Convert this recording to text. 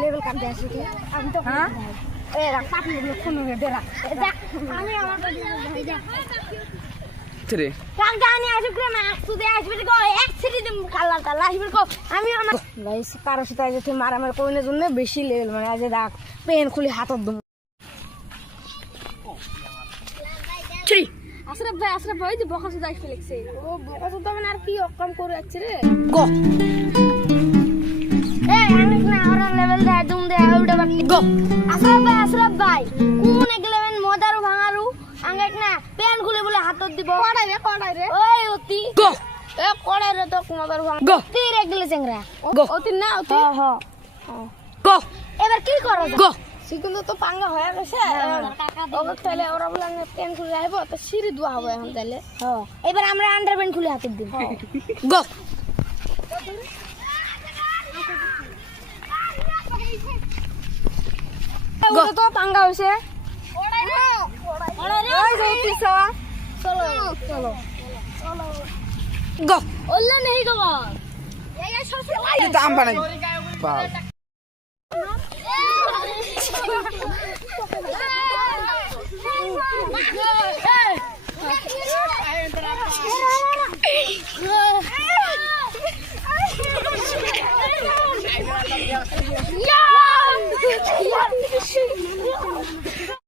level কাট দেয় শুধু আমি তো হ্যাঁ এ রাখ পাটি ফোন দে রাখ দেখ আমি আমার রে কাক জানি আসবে করে না তুই আসবে গো এক সিটি দিম কালা কালা আসবে গো আমি আমার গাইস কারো সাথে আজ তুই মারামারি কইনের জন্য বেশি লেভেল মানে আজ দেখ পেন খুলি হাতত দম ছি আসরে ভাই যে বকা সুদা আসবে লাগছে ও বকা সুদা মানে আর কি অকাম করে যাচ্ছে রে গো এই আমি না আর লেভেল দে দুম দে আউডা বাকি গো আসরে ভাই কোন এক লেভেল মদারু ভাঙারু আঙ্গেক না পেন খুলে বলে হাতত দিব কড়াই রে ওই অতি গো এ কড়াই রে তো মদারু ভাঙ গো তি রে গেলে চেংরা গো অতি না অতি হ্যাঁ গো এবার কি করো গো সিগুলো তো পাঙ্গা হয়ে গেছে ওকে তাহলে ওরা বলে পেন খুলে আইব তো সিঁড়ি দোয়া হবে এখন তাহলে হ্যাঁ এবার আমরা আন্ডারপ্যান্ট খুলে হাতে দিই গো ওটা তো পাঙ্গা হইছে ওই যে পিছা চলো গো ওল্লা নেই গো এই সব দাম বানাই